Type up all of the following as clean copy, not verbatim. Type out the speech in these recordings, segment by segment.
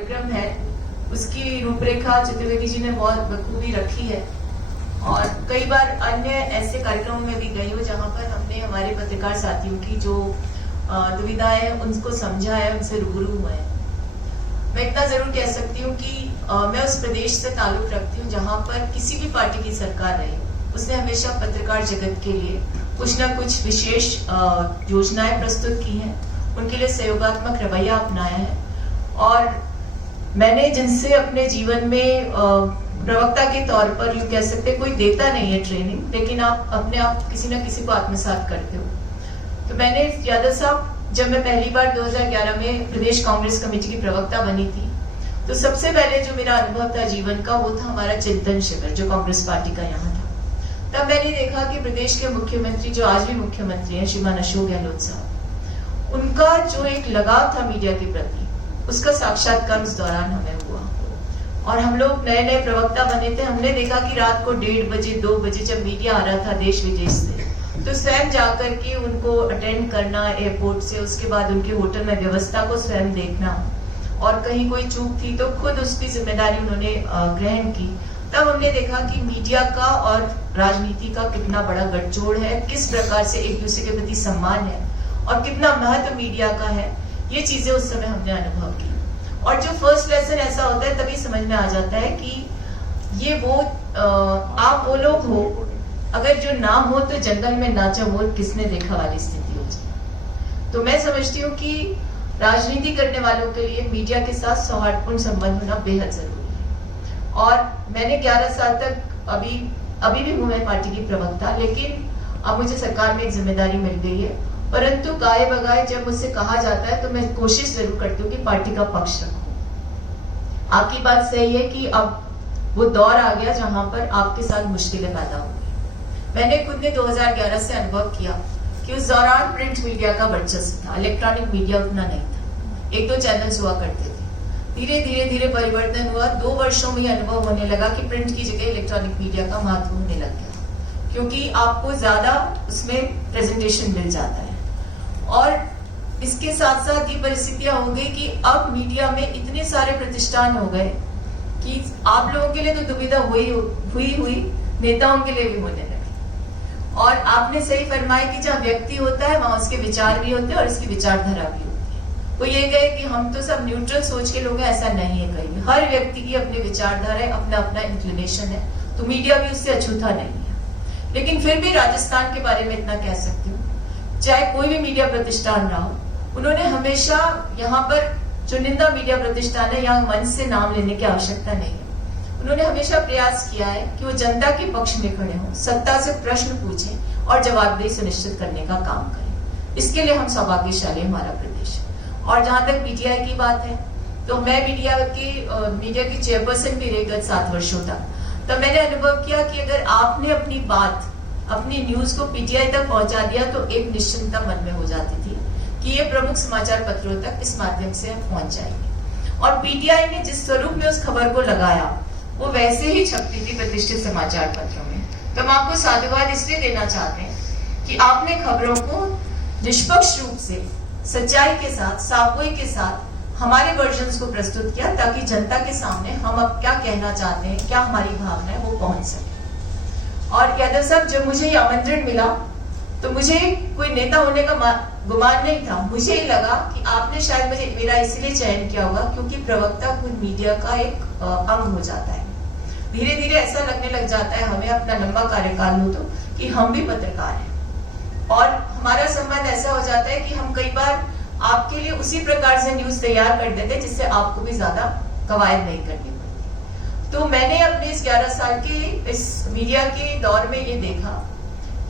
कार्यक्रम है उसकी रूपरेखा चतुर्वेदी जी ने बहुत बखूबी रखी है और कई बार अन्य ऐसे कार्यक्रमों में भी गई हूँ जहाँ पर हमने हमारे पत्रकार साथियों की जो दुविधाएं हैं उनको समझा है, उनसे रूबरू हुए हैं। मैं इतना जरूर कह सकती हूँ कि मैं उस प्रदेश से ताल्लुक रखती हूँ जहाँ पर किसी भी पार्टी की सरकार रही, उसने हमेशा पत्रकार जगत के लिए कुछ ना कुछ विशेष योजनाएं प्रस्तुत की हैं, उनके लिए सहयोगात्मक रवैया अपनाया है। और मैंने जिनसे अपने जीवन में प्रवक्ता के तौर पर यूं कह सकते कोई देता नहीं है ट्रेनिंग, लेकिन आप अपने आप किसी ना किसी को आत्मसात करते हो। तो मैंने यादव साहब, जब मैं पहली बार 2011 में प्रदेश कांग्रेस कमेटी की प्रवक्ता बनी थी, तो सबसे पहले जो मेरा अनुभव था जीवन का वो था हमारा चिंतन शिविर जो कांग्रेस पार्टी का यहाँ था। तब मैंने देखा कि प्रदेश के मुख्यमंत्री जो आज भी मुख्यमंत्री हैं श्रीमान अशोक गहलोत साहब, उनका जो एक लगाव था मीडिया के प्रति, उसका साक्षात्कार उस दौरान हमें हुआ। और हम लोग नए नए प्रवक्ता बने थे, हमने देखा कि रात को 1:30 बजे 2 बजे जब मीडिया आ रहा था देश विदेश से, तो स्वयं जाकर के उनको अटेंड करना एयरपोर्ट से, उसके बाद उनके होटल में व्यवस्था को स्वयं देखना, और कहीं कोई चूक थी तो खुद उसकी जिम्मेदारी उन्होंने ग्रहण की। तब हमने देखा कि मीडिया का और राजनीति का कितना बड़ा गठजोड़ है, किस प्रकार से एक दूसरे के प्रति सम्मान है और कितना महत्व मीडिया का है, ये चीजें उस समय हमने अनुभव की। और जो फर्स्ट लेसन ऐसा होता है तभी समझ में आ जाता है कि ये वो आप वो लोग हो, अगर जो ना हो तो जंगल में नाचा वो किसने देखा वाली स्थिति हो जाए। तो मैं समझती हूँ कि राजनीति करने वालों के लिए मीडिया के साथ सौहार्दपूर्ण संबंध होना बेहद जरूरी है। और मैंने 11 साल तक अभी भी हूँ मैं पार्टी की प्रवक्ता, लेकिन अब मुझे सरकार में एक जिम्मेदारी मिल गई है। परंतु गाए बगाए जब मुझसे कहा जाता है तो मैं कोशिश जरूर करती हूँ कि पार्टी का पक्ष रखूं। आपकी बात सही है कि अब वो दौर आ गया जहां पर आपके साथ मुश्किलें पैदा होंगी। मैंने खुद ने 2011 से अनुभव किया कि उस दौरान प्रिंट मीडिया का वर्चस्व था, इलेक्ट्रॉनिक मीडिया उतना नहीं था, 1-2 चैनल्स हुआ करते थे। धीरे धीरे परिवर्तन हुआ, 2 वर्षों में अनुभव होने लगा कि प्रिंट की जगह इलेक्ट्रॉनिक मीडिया का महत्व होने लग गया, क्योंकि आपको ज्यादा उसमें प्रेजेंटेशन मिल जाता है। और इसके साथ साथ ये परिस्थितियां हो गई कि अब मीडिया में इतने सारे प्रतिष्ठान हो गए कि आप लोगों के लिए तो दुविधा हुई नेताओं के लिए भी होने लगी। और आपने सही फरमाया कि जहाँ व्यक्ति होता है वहां उसके विचार भी होते हैं और उसकी विचारधारा भी होती है। वो ये गए कि हम तो सब न्यूट्रल सोच के लोग हैं, ऐसा नहीं है कहीं भी। हर व्यक्ति की अपनी विचारधारा है, अपना अपना इंक्लिनेशन है, तो मीडिया भी उससे अछूता नहीं है। लेकिन फिर भी राजस्थान के बारे में इतना कह सकती हूँ, चाहे कोई भी मीडिया प्रतिष्ठान रहा हो, उन्होंने हमेशा यहाँ पर चुनिंदा मीडिया प्रतिष्ठान है, यहाँ मंच से नाम लेने की आवश्यकता नहीं है, उन्होंने हमेशा प्रयास किया है कि वो जनता के पक्ष में खड़े हों, सत्ता से प्रश्न पूछें और जवाबदेही सुनिश्चित करने का काम करें। इसके लिए हम सौभाग्यशाली हमारा प्रदेश। और जहां तक पीटीआई की बात है, तो मैं मीडिया की चेयरपर्सन भी रही गत 7 वर्षों तक। तब मैंने अनुभव किया कि अगर आपने अपनी बात, अपनी न्यूज को पीटीआई तक पहुंचा दिया तो एक निश्चिंतता मन में हो जाती थी कि ये प्रमुख समाचार पत्रों तक इस माध्यम से पहुंच जाएंगे। और पीटीआई ने जिस स्वरूप में उस खबर को लगाया वो वैसे ही छपती थी प्रतिष्ठित समाचार पत्रों में। तो हम आपको साधुवाद इसलिए देना चाहते हैं कि आपने खबरों को निष्पक्ष रूप से, सच्चाई के साथ, साफगोई के साथ हमारे वर्जन्स को प्रस्तुत किया, ताकि जनता के सामने हम अब क्या कहना चाहते हैं, क्या हमारी भावना है, वो पहुंच सके। और यादव साहब, जब मुझे ये आमंत्रण मिला तो मुझे कोई नेता होने का गुमान नहीं था। मुझे ही लगा कि आपने शायद मेरा इसलिए चयन किया होगा क्योंकि प्रवक्ता खुद मीडिया का एक अंग हो जाता है। धीरे धीरे ऐसा लगने लग जाता है हमें, अपना लंबा कार्यकाल हो तो, कि हम भी पत्रकार हैं। और हमारा संबंध ऐसा हो जाता है कि हम कई बार आपके लिए उसी प्रकार से न्यूज तैयार कर देते हैं जिससे आपको भी ज्यादा कवायद नहीं करनी पड़ती। तो मैंने अपने इस 11 साल के इस मीडिया के दौर में ये देखा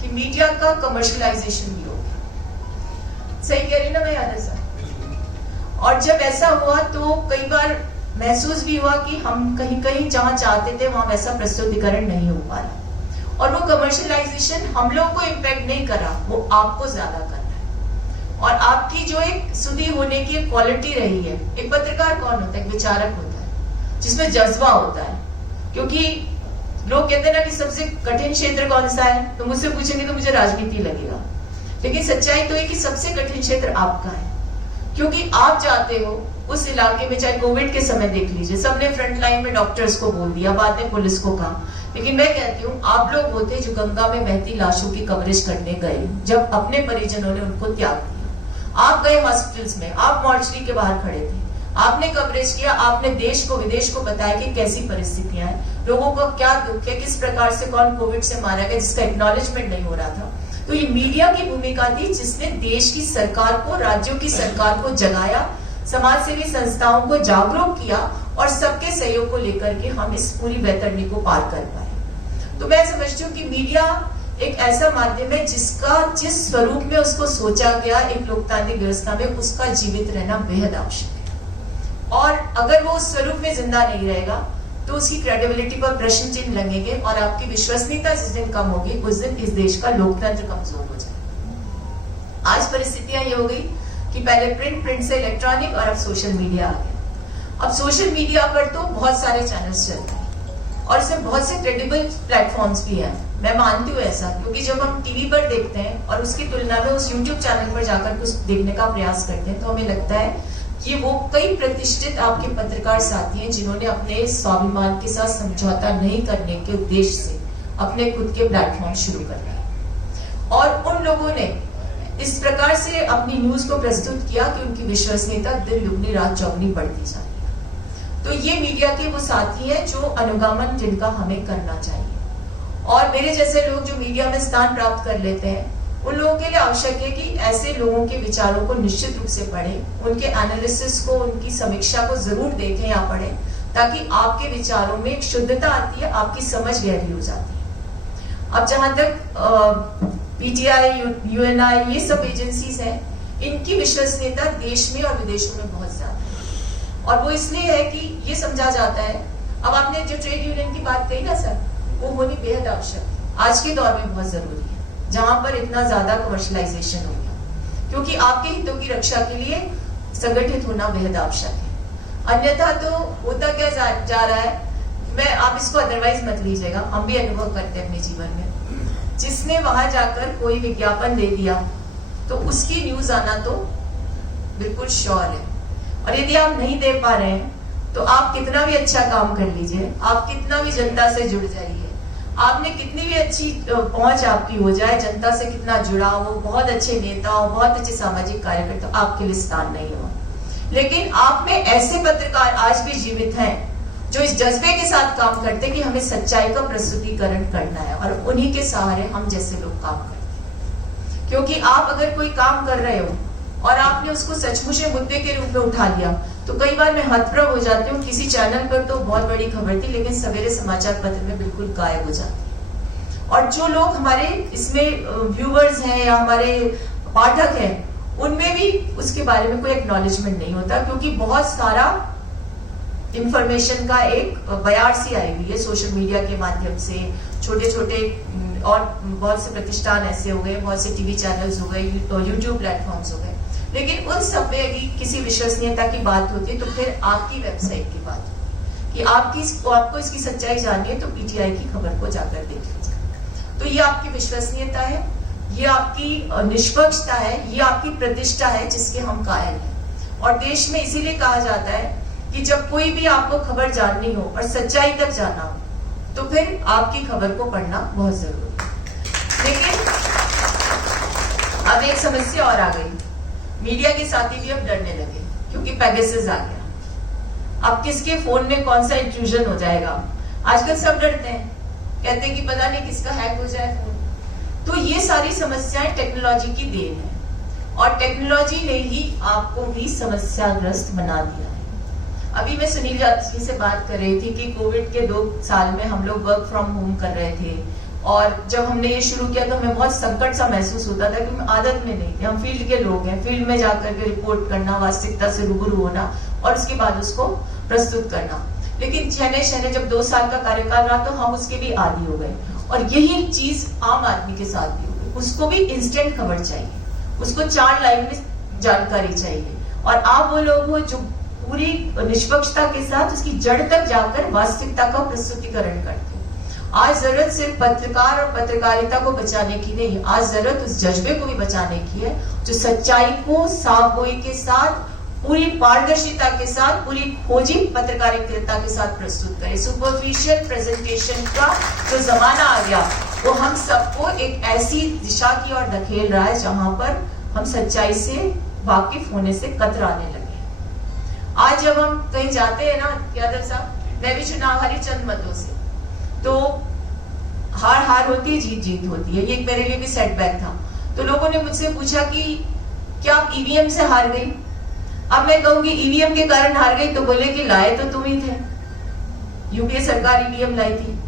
कि मीडिया का कमर्शियलाइजेशन भी हो गया। सही कह रही ना मैं यादव साहब? और जब ऐसा हुआ तो कई बार महसूस भी हुआ कि हम कहीं कहीं जहां चाहते थे वहां वैसा प्रस्तुतिकरण नहीं हो पा रहा, और वो कमर्शियलाइजेशन हम लोग को इम्पैक्ट नहीं कर रहा, वो आपको ज्यादा कर रहा है। और आपकी जो एक सुधी होने की एक क्वालिटी रही है, एक पत्रकार कौन होता है? एक विचारक होता है जिसमें जज्बा होता है। क्योंकि लोग कहते हैं ना कि सबसे कठिन क्षेत्र कौन सा है, तो मुझसे पूछेंगे तो मुझे राजनीति लगेगा, लेकिन सच्चाई तो है कि सबसे कठिन क्षेत्र आपका है, क्योंकि आप चाहते हो उस इलाके में, चाहे कोविड के समय देख लीजिए, सबने फ्रंट लाइन में डॉक्टर्स को बोल दिया, बाद में पुलिस को कहा। लेकिन मैं कहती हूँ आप लोग वो थे जो गंगा में बहती लाशों की कवरेज करने गए, जब अपने परिजनों ने उनको त्याग दिया। आप गए हॉस्पिटल्स में, आप मॉर्चरी के बाहर खड़े थे, आपने कवरेज किया, आपने देश को विदेश को बताया कि कैसी परिस्थितियां हैं, लोगों को क्या दुख है, किस प्रकार से कौन कोविड से मारा गया, जिसका एक्नॉलेजमेंट नहीं हो रहा था। तो ये मीडिया की भूमिका थी जिसने देश की सरकार को, राज्यों की सरकार को जगाया, समाज सेवी संस्थाओं को जागरूक किया और सबके सहयोग को लेकर के हम इस पूरी वैतरणी को पार कर पाए। तो मैं समझती हूँ कि मीडिया एक ऐसा माध्यम है जिसका जिस स्वरूप में उसको सोचा गया एक लोकतांत्रिक व्यवस्था में, उसका जीवित रहना बेहद आवश्यक है। और अगर वो उस स्वरूप में जिंदा नहीं रहेगा तो उसकी क्रेडिबिलिटी पर प्रश्न चिन्ह लगेंगे और आपकी विश्वसनीयता जिस दिन कम होगी उस दिन इस देश का लोकतंत्र कमजोर हो जाएगा। आज परिस्थितियां ये हो गई कि पहले प्रिंट से इलेक्ट्रॉनिक और अब सोशल मीडिया आ गया। अब सोशल मीडिया पर तो बहुत सारे चैनल्स चलते हैं और इसमें बहुत से क्रेडिबल प्लेटफॉर्म्स भी हैं। मैं मानती हूँ ऐसा, क्योंकि जब हम टीवी पर देखते हैं और उसकी तुलना में उस यूट्यूब चैनल पर जाकर कुछ देखने का प्रयास करते हैं तो हमें लगता है कि वो कई प्रतिष्ठित आपके पत्रकार साथी हैं जिन्होंने अपने स्वाभिमान के साथ समझौता नहीं करने के उद्देश्य से अपने खुद के प्लेटफॉर्म शुरू कर रहे और उन लोगों ने इस प्रकार से अपनी न्यूज को प्रस्तुत किया कि उनकी विश्वसनीयता दिन दुगनी रात चौगनी बढ़ती जा रही है। तो ये मीडिया के वो साथी हैं जो अनुगमन जिनका हमें करना चाहिए। और मेरे जैसे लोग जो मीडिया में स्थान प्राप्त कर लेते हैं उन लोगों के लिए आवश्यक है कि ऐसे लोगों के विचारों को निश्चित रूप से पढ़ें, उनके एनालिसिस को, उनकी समीक्षा को जरूर देखें या पढ़ें, ताकि आपके विचारों में एक शुद्धता आती है, आपकी समझ गहरी हो जाती है। अब जहां तक पीटीआई, यूएनआई, ये सब एजेंसीज हैं, इनकी विश्वसनीयता देश में और विदेशों में बहुत ज्यादा है और वो इसलिए है कि ये समझा जाता है। अब आपने जो ट्रेड यूनियन की बात कही ना सर, वो होनी बेहद आवश्यक है, आज के दौर में बहुत जरूरी है जहां पर इतना ज्यादा कमर्शलाइजेशन हो गया, क्योंकि आपके हितों की रक्षा के लिए संगठित होना बेहद आवश्यक है। अन्यथा तो होता क्या जा रहा है, मैं आप इसको अदरवाइज मत लीजिएगा, हम भी अनुभव करते हैं अपने जीवन में। जिसने वहां जाकर कोई विज्ञापन दे दिया तो उसकी न्यूज आना तो बिल्कुल श्योर है, और यदि आप नहीं दे पा रहे हैं तो आप कितना भी अच्छा काम कर लीजिए, आप कितना भी जनता से जुड़ जाइए, आपने कितनी भी अच्छी पहुंच आपकी हो जाए, जनता से कितना जुड़ा हो, बहुत अच्छे नेता हो, बहुत अच्छे सामाजिक कार्यकर्ता, तो आपके लिए स्थान नहीं हो। लेकिन आप में ऐसे पत्रकार आज भी जीवित हैं जो इस जज्बे के साथ काम करते हैं कि हमें सच्चाई का प्रस्तुतिकरण करना है, और उन्हीं के सहारे हम जैसे लोग काम करते हैं। क्योंकि आप अगर कोई काम कर रहे हो और आपने उसको सचमुच मुद्दे के रूप में उठा लिया, तो कई बार मैं हतप्रभ हो जाती हूँ, किसी चैनल पर तो बहुत बड़ी खबर थी लेकिन सवेरे समाचार पत्र में बिल्कुल गायब हो जाती है। और जो लोग हमारे इसमें व्यूअर्स हैं या हमारे पाठक हैं, उनमें भी उसके बारे में कोई एक्नॉलेजमेंट नहीं होता, क्योंकि बहुत सारा इंफॉर्मेशन का एक बयार सी आई हुई है सोशल मीडिया के माध्यम से। छोटे छोटे और बहुत से प्रतिष्ठान ऐसे हो गए, बहुत से टीवी चैनल्स हो गए, यूट्यूब प्लेटफॉर्म्स हो गए, लेकिन उन सब में यदि किसी विश्वसनीयता की बात होती है तो फिर आपकी वेबसाइट की बात होती है कि आपको इसकी सच्चाई जाननी है तो पीटीआई की खबर को जाकर देख लीजिए। तो ये आपकी विश्वसनीयता है, ये आपकी निष्पक्षता है, ये आपकी प्रतिष्ठा है जिसके हम कायल हैं। और देश में इसीलिए कहा जाता है कि जब कोई भी आपको खबर जाननी हो और सच्चाई तक जाना हो तो फिर आपकी खबर को पढ़ना बहुत जरूरी है। लेकिन अब एक समस्या और आ गई, मीडिया के साथी भी अब डरने लगे क्योंकि पेगासस आ गया। अब किसके फोन में कौन सा इंट्रूजन हो जाएगा, आजकल सब डरते हैं, कहते हैं कि पता नहीं किसका हैक हो जाए फोन। तो ये सारी समस्याएं टेक्नोलॉजी की देन है और टेक्नोलॉजी ने ही आपको भी समस्याग्रस्त बना दिया है। अभी मैं सुनील जी से बात कर रही थी कि कोविड के 2 साल में हम लोग वर्क फ्रॉम होम कर रहे थे और जब हमने ये शुरू किया तो हमें बहुत संकट सा महसूस होता था कि आदत में नहीं थे, हम फील्ड के लोग हैं, फील्ड में जाकर के रिपोर्ट करना, वास्तविकता से रूबरू होना और उसके बाद उसको प्रस्तुत करना। लेकिन छह जब 2 साल का कार्यकाल रहा तो हम उसके भी आदी हो गए और यही चीज आम आदमी के साथ भी हो गई। उसको भी इंस्टेंट खबर चाहिए, उसको 4 लाइन में जानकारी चाहिए और आप वो लोग हो जो पूरी निष्पक्षता के साथ उसकी जड़ तक जाकर वास्तविकता का प्रस्तुतिकरण करते हैं। आज जरूरत सिर्फ पत्रकार और पत्रकारिता को बचाने की नहीं है, आज जरूरत उस जज्बे को भी बचाने की है जो सच्चाई को साफ गोई के साथ पूरी पारदर्शिता के साथ, पूरी खोजी पत्रकारिता के साथ प्रस्तुत करें। सुपरफिशियल प्रेजेंटेशन का जो जमाना आ गया वो हम सबको एक ऐसी दिशा की ओर धकेल रहा है जहां पर हम सच्चाई से वाकिफ होने से कतराने लगे। आज जब हम कहीं जाते हैं ना यादव साहब, मैं भी चुनाव हारी चंद मतों से, तो हार होती है, जीत होती है, ये मेरे लिए भी सेटबैक था। तो लोगों ने मुझसे पूछा कि क्या आप ईवीएम से हार गई? अब मैं कहूंगी ईवीएम के कारण हार गई, तो बोले कि लाए तो तुम ही थे, यूपीए सरकार ईवीएम लाई थी।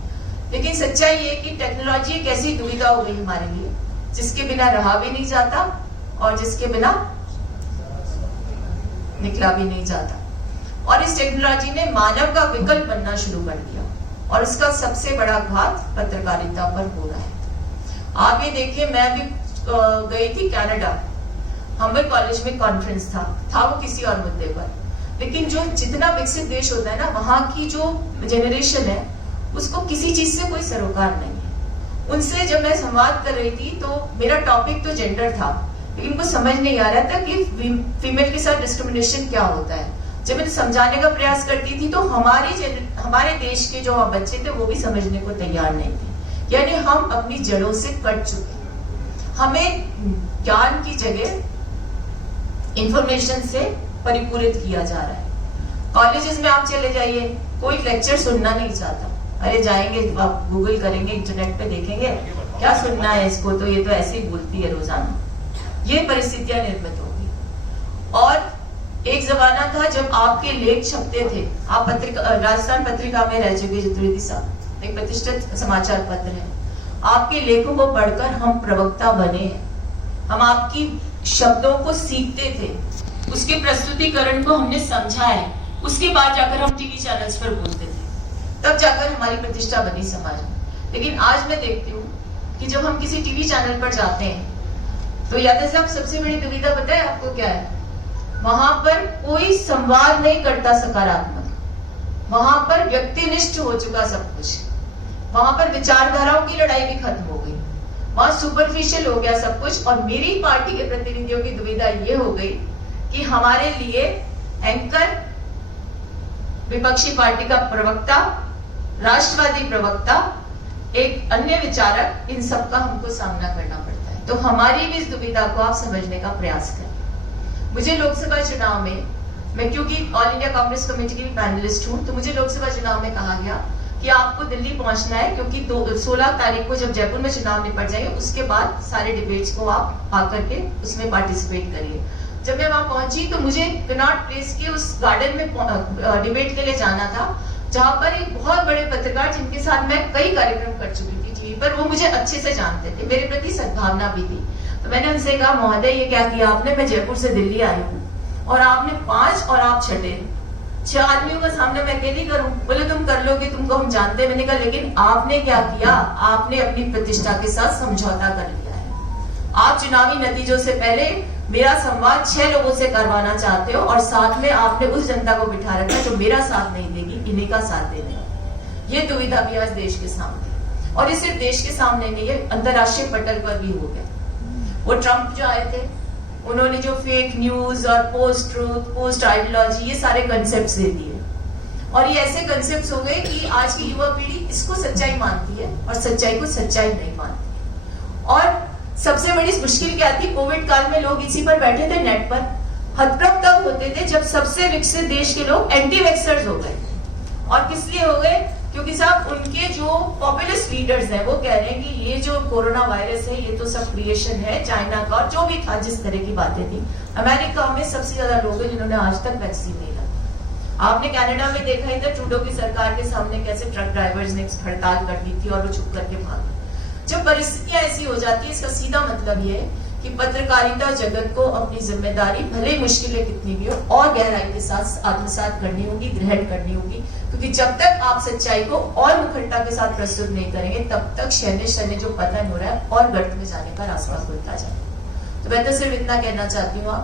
लेकिन सच्चाई ये कि टेक्नोलॉजी एक ऐसी दुविधा हो गई हमारे लिए जिसके बिना रहा भी नहीं जाता और जिसके बिना निकला भी नहीं जाता। और इस टेक्नोलॉजी ने मानव का विकल्प बनना शुरू कर दिया और उसका सबसे बड़ा घात पत्रकारिता पर हो रहा है। आप ये देखिए, मैं भी गई थी कनाडा, हम्बल कॉलेज में कॉन्फ्रेंस था वो किसी और मुद्दे पर, लेकिन जो जितना विकसित देश होता है ना, वहां की जो जेनरेशन है उसको किसी चीज से कोई सरोकार नहीं है। उनसे जब मैं संवाद कर रही थी तो मेरा टॉपिक तो जेंडर था, लेकिन उनको समझ नहीं आ रहा था कि फीमेल के साथ डिस्क्रिमिनेशन क्या होता है। जब मैं समझाने का प्रयास करती थी तो हमारे देश के जो बच्चे थे वो भी समझने को तैयार नहीं थे। यानी हम अपनी जड़ों से कट चुके हैं। हमें ज्ञान की जगह इंफॉर्मेशन से परिपूरित किया जा रहा है। कॉलेजेस में आप चले जाइए, कोई लेक्चर सुनना नहीं चाहता। अरे जाएंगे, आप गूगल करेंगे, इंटरनेट पे देखेंगे, क्या सुनना है इसको, तो ये तो ऐसे ही बोलती है रोजाना। ये परिस्थितियां निर्मित होगी। और एक जमाना था जब आपके लेख छपते थे, आप राजस्थान पत्रिका में रह चुके चतुर्वेदी साहब, एक प्रतिष्ठित समाचार पत्र है। आपके लेखों को पढ़कर हम प्रवक्ता बने हैं, हम आपकी शब्दों को सीखते थे, उसके प्रस्तुतिकरण को हमने समझा है, उसके बाद जाकर हम टीवी चैनल्स पर बोलते थे, तब जाकर हमारी प्रतिष्ठा बनी समाज में। लेकिन आज मैं देखती हूँ कि जब हम किसी टीवी चैनल पर जाते हैं तो यादव साहब सबसे बड़ी दुविधा पता है आपको क्या है? वहां पर कोई संवाद नहीं करता सकारात्मक, वहां पर व्यक्तिनिष्ठ हो चुका सब कुछ, वहां पर विचारधाराओं की लड़ाई भी खत्म हो गई, वहां सुपरफिशियल हो गया सब कुछ। और मेरी पार्टी के प्रतिनिधियों की दुविधा ये हो गई कि हमारे लिए एंकर, विपक्षी पार्टी का प्रवक्ता, राष्ट्रवादी प्रवक्ता, एक अन्य विचारक, इन सब का हमको सामना करना पड़ता है। तो हमारी भी इस दुविधा को आप समझने का प्रयास करें। मुझे लोकसभा चुनाव में, मैं क्योंकि ऑल इंडिया कांग्रेस कमेटी की पैनलिस्ट हूं, तो मुझे लोकसभा चुनाव में कहा गया कि आपको दिल्ली पहुंचना है, क्योंकि 16 तारीख को जब जयपुर में चुनाव निपट जाएंगे उसके बाद सारे डिबेट्स को आप आकर के उसमें पार्टिसिपेट करिए। जब मैं वहां पहुंची तो मुझे कनॉट प्लेस के उस गार्डन में डिबेट के लिए जाना था, जहां पर एक बहुत बड़े पत्रकार, जिनके साथ मैं कई कार्यक्रम कर चुकी थी टीवी पर, वो मुझे अच्छे से जानते थे, मेरे प्रति सद्भावना भी थी। तो मैंने उनसे कहा, महोदय ये क्या किया आपने, मैं जयपुर से दिल्ली आई हूँ और आपने 5 और आप 6 आदमियों का सामना मैं अकेली करूं? बोले तुम कर लोगे, तुमको हम जानते हैं। मैंने कहा लेकिन आपने क्या किया, आपने अपनी प्रतिष्ठा के साथ समझौता कर लिया है। आप चुनावी नतीजों से पहले मेरा संवाद 6 लोगों से करवाना चाहते हो और साथ में आपने उस जनता को बिठा रखा जो मेरा साथ नहीं देगी, इन्हीं का साथ देने। ये दुविधा भी आज देश के सामने, और ये सिर्फ देश के सामने नहीं है, अंतरराष्ट्रीय पटल पर भी हो गया। वो ट्रंप जो आए थे, उन्होंने जो फेक न्यूज और पोस्ट ट्रूथ, पोस्ट आइडियोलॉजी, ये सारे कंसेप्ट्स दे दिए, और ये ऐसे कंसेप्ट्स हो गए कि आज की युवा पीढ़ी इसको सच्चाई मानती है और सच्चाई को सच्चाई नहीं मानती। और सबसे बड़ी मुश्किल क्या थी, कोविड काल में लोग इसी पर बैठे थे, नेट पर। हतप्रभ तब होते थे जब सबसे विकसित देश के लोग एंटी वैक्सर्स हो गए। और किस लिए हो गए? क्योंकि साहब उनके जो पॉपुलिस्ट लीडर्स हैं वो कह रहे हैं कि ये जो कोरोना वायरस है ये तो सब क्रिएशन है चाइना का, और जो भी था, जिस तरह की बातें थी। अमेरिका में सबसे ज्यादा लोग हैं जिन्होंने आज तक वैक्सीन नहीं लगाई। आपने कनाडा में देखा ही था, ट्रूडो की सरकार के सामने कैसे ट्रक ड्राइवर्स ने हड़ताल कर दी थी और वो चुप करके भागे। जब परिस्थितियां ऐसी हो जाती है, इसका सीधा मतलब ये है कि पत्रकारिता जगत को अपनी जिम्मेदारी, भले मुश्किलें कितनी भी हो, और गहराई के साथ आत्मसात करनी होगी, ग्रहण करनी होगी। क्योंकि जब तक आप सच्चाई को और मुखरता के साथ प्रस्तुत नहीं करेंगे, तब तक शहने जो पतन हो रहा है और गर्त में जाने का रास्ता खुलता जाए। तो मैं तो सिर्फ इतना कहना चाहती हूँ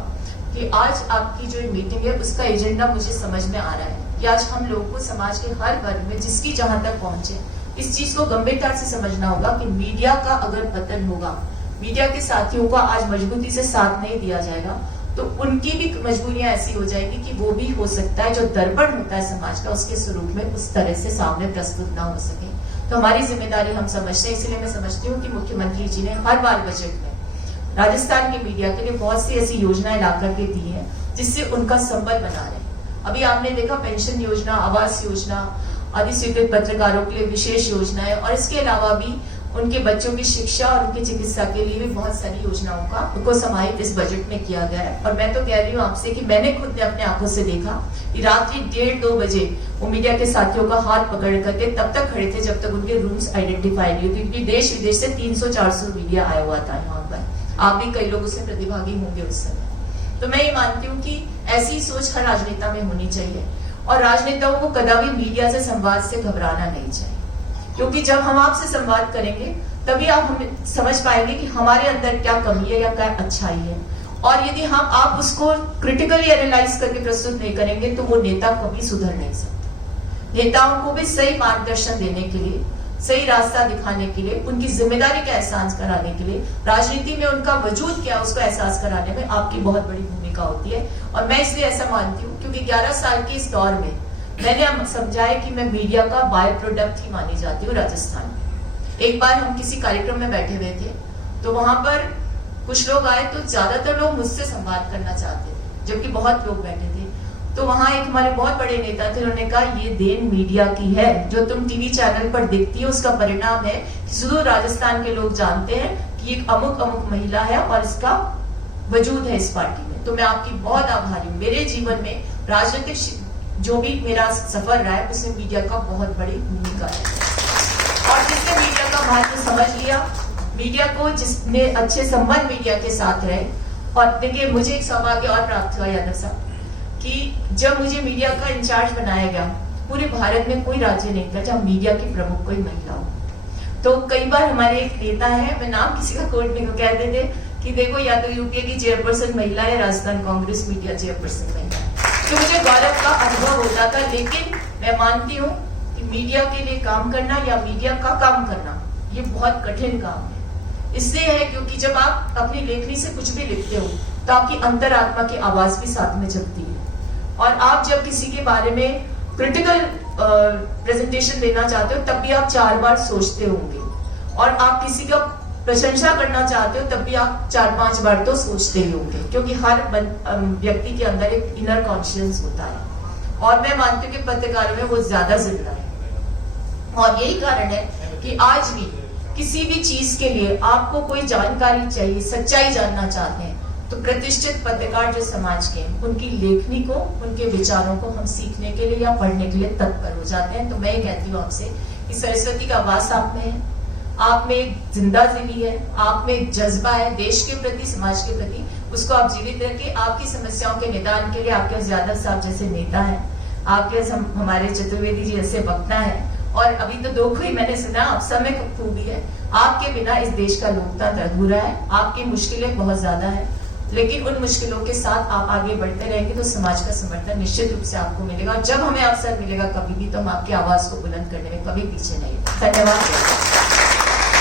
कि आज आपकी जो मीटिंग है उसका एजेंडा मुझे समझ में आ रहा है कि आज हम लोगों को समाज के हर वर्ग में, जिसकी जहां तक पहुंचे, इस चीज को गंभीरता से समझना होगा कि मीडिया का अगर पतन होगा, मीडिया के साथियों का आज मजबूती से साथ नहीं दिया जाएगा, तो उनकी भी मजबूरियां ऐसी हो जाएगी कि वो भी हो सकता है जो दर्पण होता है समाज का उसके स्वरूप में उस तरह से सामने प्रस्तुत ना हो सके। तो हमारी जिम्मेदारी हम समझते हैं, इसलिए मैं समझती हूँ कि मुख्यमंत्री जी ने हर बार बजट में राजस्थान के मीडिया के लिए बहुत सी ऐसी योजनाएं ला करके दी है जिससे उनका संबल बना रहे। अभी आपने देखा पेंशन योजना, आवास योजना, अधिस्वीकृत पत्रकारों के लिए विशेष योजनाएं और इसके अलावा भी उनके बच्चों की शिक्षा और उनकी चिकित्सा के लिए भी बहुत सारी योजनाओं को समाहित इस बजट में किया गया है। और मैं तो कह रही हूँ आपसे कि मैंने खुद ने अपने आंखों से देखा कि रात्रि 1:30-2 बजे वो मीडिया के साथियों का हाथ पकड़ करके तब तक खड़े थे जब तक उनके रूम्स आइडेंटिफाई नहीं हुए, क्योंकि देश विदेश से 300-400 मीडिया आया हुआ था यहाँ पर। आप भी कई लोग उससे प्रतिभागी होंगे उस समय। तो मैं ये मानती हूँ कि ऐसी सोच हर राजनेता में होनी चाहिए और राजनेताओं को कदापि मीडिया से संवाद से घबराना नहीं चाहिए, क्योंकि जब हम आपसे संवाद करेंगे तभी आप हमें समझ पाएंगे कि हमारे अंदर क्या कमी है या क्या अच्छाई है। और यदि हम आप उसको क्रिटिकली एनालाइज करके प्रस्तुत नहीं करेंगे तो वो नेता कभी सुधर नहीं सकते। नेताओं को भी सही मार्गदर्शन देने के लिए, सही रास्ता दिखाने के लिए, उनकी जिम्मेदारी का एहसास कराने के लिए, राजनीति में उनका वजूद क्या उसको एहसास कराने में आपकी बहुत बड़ी भूमिका होती है। और मैं इसलिए ऐसा मानती हूँ क्योंकि 11 साल के इस दौर में मैंने समझा है कि मैं मीडिया का बाय प्रोडक्ट ही मानी जाती हूँ राजस्थान में। एक बार हम किसी कार्यक्रम में बैठे हुए थे तो वहां पर कुछ लोग आए तो ज्यादातर लोग मुझसे संवाद करना चाहते थे, जबकि बहुत लोग बैठे थे। तो वहां एक हमारे बहुत बड़े नेता थे, उन्होंने कहा ये देन मीडिया की है, जो तुम टीवी चैनल पर देखती हो उसका परिणाम है कि सुदूर राजस्थान के लोग जानते हैं कि एक अमुक अमुक महिला है और इसका वजूद है इस पार्टी में। तो मैं आपकी बहुत आभारी हूँ। मेरे जीवन में राजनीतिक जो भी मेरा सफर रहा है उसमें मीडिया का बहुत बड़ी भूमिका है। और जिसने मीडिया का महत्व समझ लिया, मीडिया को जिसने अच्छे संबंध मीडिया के साथ रहे। और देखिए मुझे एक सौभाग्य और प्राप्त हुआ यादव साहब कि जब मुझे मीडिया का इंचार्ज बनाया गया, पूरे भारत में कोई राज्य नहीं था जहाँ मीडिया की प्रमुख कोई महिला हो। तो कई बार हमारे एक नेता है, मैं नाम किसी का कोट नहीं कहते थे कि देखो या तो यूपीए की चेयरपर्सन महिला है, राजस्थान कांग्रेस मीडिया चेयरपर्सन महिला है। तो मुझे गौरव का अनुभव होता था। लेकिन मैं मानती हूँ कि मीडिया के लिए काम करना या मीडिया का काम करना ये बहुत कठिन काम है। इसलिए है क्योंकि जब आप अपनी लेखनी से कुछ भी लिखते हो तो आपकी अंतरात्मा की आवाज भी साथ में चलती है। और आप जब किसी के बारे में क्रिटिकल प्रेजेंटेशन देना चाहते हो तब भी आप 4 बार सोचते होंगे, और आप किसी का प्रशंसा करना चाहते हो तब भी आप 4-5 बार तो सोचते ही होंगे, क्योंकि हर व्यक्ति के अंदर एक इनर कॉन्शियस होता है। और मैं मानती हूँ कि पत्रकारों में वो ज्यादा जिंदा है। और यही कारण है कि आज भी किसी भी चीज के लिए आपको कोई जानकारी चाहिए, सच्चाई जानना चाहते हैं, तो प्रतिष्ठित पत्रकार जो समाज के उनकी लेखनी को, उनके विचारों को हम सीखने के लिए या पढ़ने के लिए तत्पर हो जाते हैं। तो मैं ये कहती हूँ आपसे कि सरस्वती का वास आप में है, आप में एक जिंदा दिली है, आप में एक जज्बा है देश के प्रति, समाज के प्रति, उसको आप जीवित रखिए। आपकी समस्याओं के निदान के लिए आपके यादव साहब जैसे नेता है, आपके हमारे चतुर्वेदी जी जैसे वक्ता है, और अभी तो 2 को ही मैंने सुना, आप सब में खूबी है। आपके बिना इस देश का लोकतंत्र अधूरा है। आपकी मुश्किलें बहुत ज्यादा है, लेकिन उन मुश्किलों के साथ आप आगे बढ़ते रहेंगे तो समाज का समर्थन निश्चित रूप से आपको मिलेगा। जब हमें अवसर मिलेगा कभी भी तो हम आपकी आवाज को बुलंद करने में कभी पीछे नहीं। धन्यवाद।